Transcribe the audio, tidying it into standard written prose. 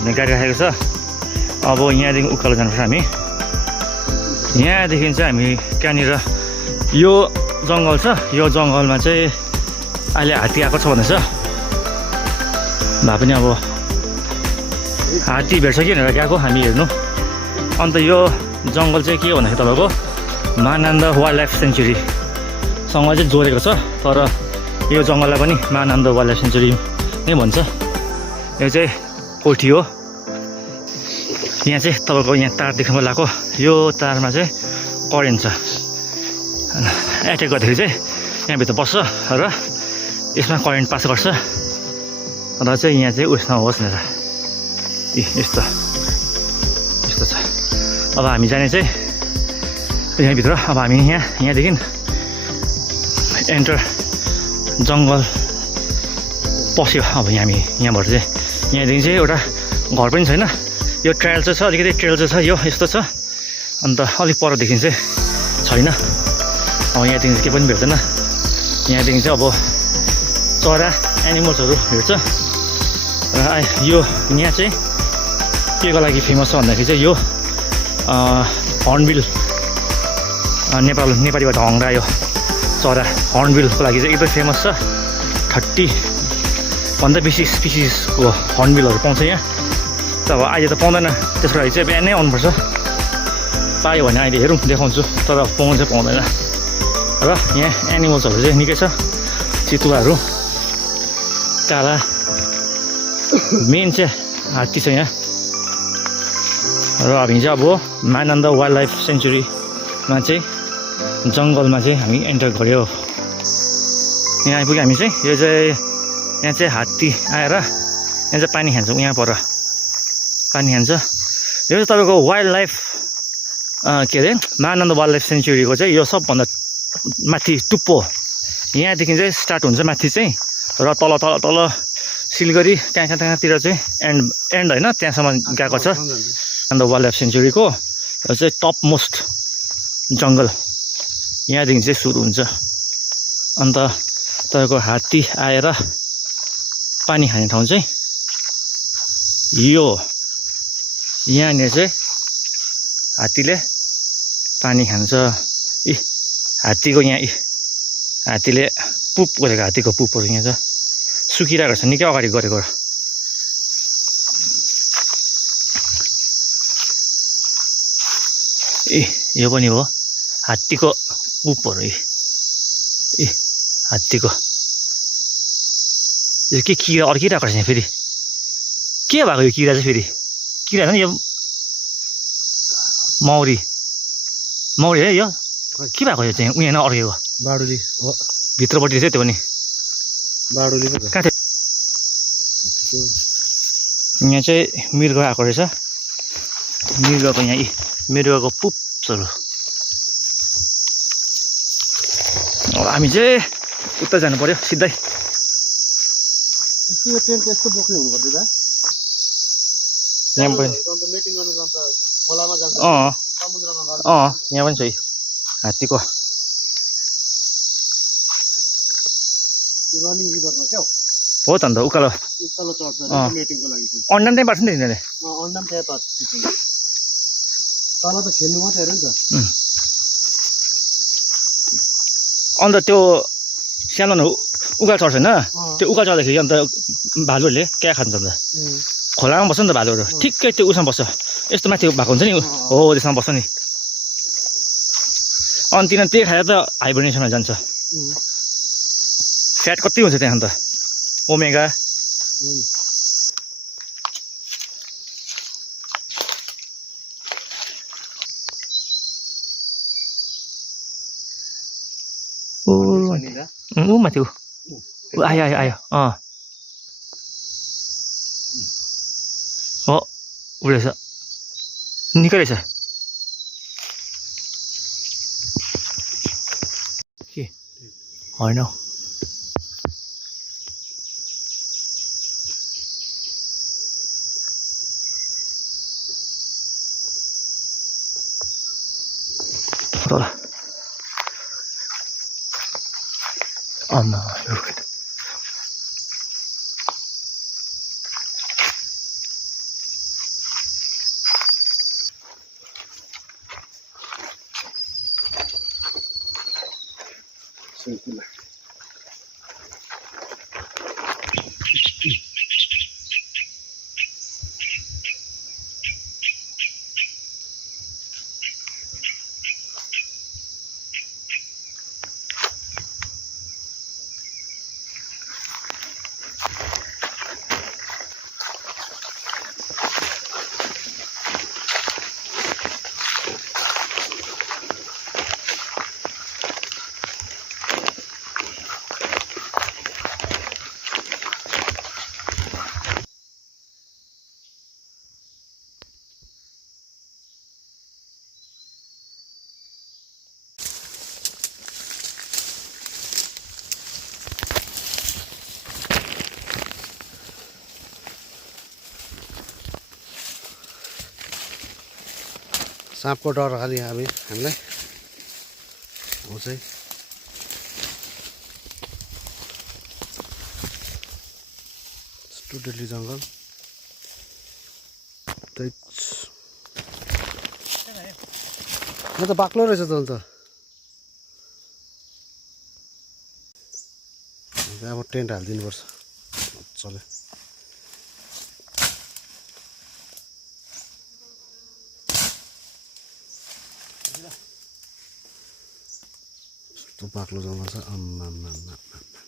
हामी गाडी राखेको छ। अब यहाँदेखि उकालो जानुपर्छ हामी। यहाँदेखि चाहिँ हामी कहाँनिर यो जङ्गल छ, यो जङ्गलमा चाहिँ अहिले हात्ती आएको छ भन्दैछ। भए पनि अब हात्ती भेट्छ कि भनेर गएको हामी हेर्नु। अन्त यो जङ्गल चाहिँ के हो भन्दाखेरि तपाईँको महानन्द वाइल्ड लाइफ सेन्चुरीसँग चाहिँ जोडेको छ। तर यो जङ्गललाई पनि महानन्द वाइल्ड लाइफ सेन्चुरी नै भन्छ। यो चाहिँ कोठी हो। यहाँ चाहिँ तपाईँको यहाँ तार देख्नु लगाएको, यो तारमा चाहिँ करेन्ट छ। एट्याक गर्दाखेरि चाहिँ यहाँभित्र बस्छ र यसमा करेन्ट पास गर्छ र चाहिँ यहाँ चाहिँ उस नहोस् भनेर। यस्तो यस्तो छ। अब हामी जाने चाहिँ यहाँभित्र। अब हामी यहाँदेखि एन्टर जङ्गल पस्यो। अब हामी यहाँबाट चाहिँ यहाँदेखि चाहिँ एउटा घर पनि छैन। यो ट्रेल चाहिँ छ, अलिकति ट्रेल चाहिँ छ, यो यस्तो छ। अन्त अलिक परदेखि चाहिँ छैन। अब यहाँदेखि चाहिँ केही पनि भेट्दैन। यहाँदेखि चाहिँ अब चरा एनिमल्सहरू भेट्छ। र यो यहाँ चाहिँ के को लागि फेमस छ भन्दाखेरि चाहिँ यो हर्नबिल, नेपालीबाट हङ्ग्रा यो चरा हर्नबिलको लागि चाहिँ एकदमै फेमस छ। 30भन्दा बेसी स्पिसिसको हर्नबिलहरू पाउँछ यहाँ। तर अब अहिले त पाउँदैन, त्यसको लागि चाहिँ बिहानै आउनुपर्छ। पायो भने अहिले हेरौँ, देखाउँछु, तर पाउनु चाहिँ पाउँदैन। र यहाँ एनिमल्सहरू चाहिँ निकै छ। चितुवाहरू, काला, मेन चाहिँ हात्ती छ यहाँ। र हामी चाहिँ अब महानन्द वाइल्ड लाइफ सेन्चुरीमा चाहिँ जङ्गलमा चाहिँ हामी एन्टर गऱ्यो। यहाँ आइपुग्यो हामी चाहिँ। यो चाहिँ यहाँ चाहिँ हात्ती आएर यहाँ चाहिँ पानी खान्छ। यहाँ पर पानी खान्छ। यो चाहिँ तपाईँको वाइल्ड लाइफ के अरे महानन्द वाइल्ड लाइफ सेन्चुरीको चाहिँ यो सबभन्दा माथि टुप्पो। यहाँदेखि चाहिँ स्टार्ट हुन्छ माथि चाहिँ, र तल तल तल सिलगढी कहाँतिर चाहिँ एन्ड होइन, त्यहाँसम्म गएको छ महानन्द वाइल्ड लाइफ सेन्चुरीको। यो चाहिँ टप मोस्ट जङ्गल यहाँदेखि चाहिँ सुरु हुन्छ। अन्त तपाईँको हात्ती आएर पानी खाने ठाउँ चाहिँ यो। यहाँनिर चाहिँ हात्तीले पानी खान्छ। हात्तीको यहाँ हात्तीले पुप गरेको, हात्तीको पुपहरू यहाँ छ, सुकिरहेको छ, निकै अगाडि गरेको। यो पनि हो हात्तीको पुपहरू। हात्तीको यो के किरा अड्किरहेको छ यहाँ फेरि। के भएको यो किरा चाहिँ फेरि? किरा होइन, यो मौरी है यो। के भएको यो चाहिँ उहाँ अड्केको? बाडुली हो भित्रपट्टि चाहिँ त्यो पनि बाडुली कहाँ थियो? यहाँ चाहिँ मृग आएको रहेछ। मृगको यहाँ मृगको पुप्सहरू। अब हामी चाहिँ उता जानु पर्यो सिधै। ट्रेन यस्तो बोक्ने हुनुपर्छ त। यहाँ पनि मिटिङ गर्नु जान्छ, खोलामा जान्छ, समुद्रमा गर्छ। यहाँ पनि छ हात्तीको। रनिङ रिभरमा क्या हो त अन्त उकालो उकालो चढ्छ मिटिङको लागि। अन्डा नै पार्छ नि तिनीहरूले। अन्डा पनि त्यहाँ पार्छ। तल त खेल्नु मात्रै अरे नि त। अन्त त्यो सानो उकालो चढ्छ होइन, त्यो उकालो चढ्दाखेरि अन्त भालुहरूले क्या खान्छ अन्त? खोलामा बस्छ नि त भालुहरू। ठिक्कै त्यो उसमा बस्छ, यस्तो माथि भएको हुन्छ नि, हो त्यसमा बस्छ नि। अनि तिनीहरू त्यही खाएर त हाइबरनेसनमा जान्छ। फ्याट कति हुन्छ त्यहाँ अन्त? ओमेगा। ऊ माथि आयो आयो आयो। हो ऊ रहेछ, निकै रहेछ। के होइन हौ। तल आमा सिङ्कुला साँपको डर खालि हामीलाई आउँछ टोटली जङ्गल म त बाक्लो रहेछ त अन्त अब टेन्ट हालिदिनुपर्छ मजाले बाक्लो जङ्गल छ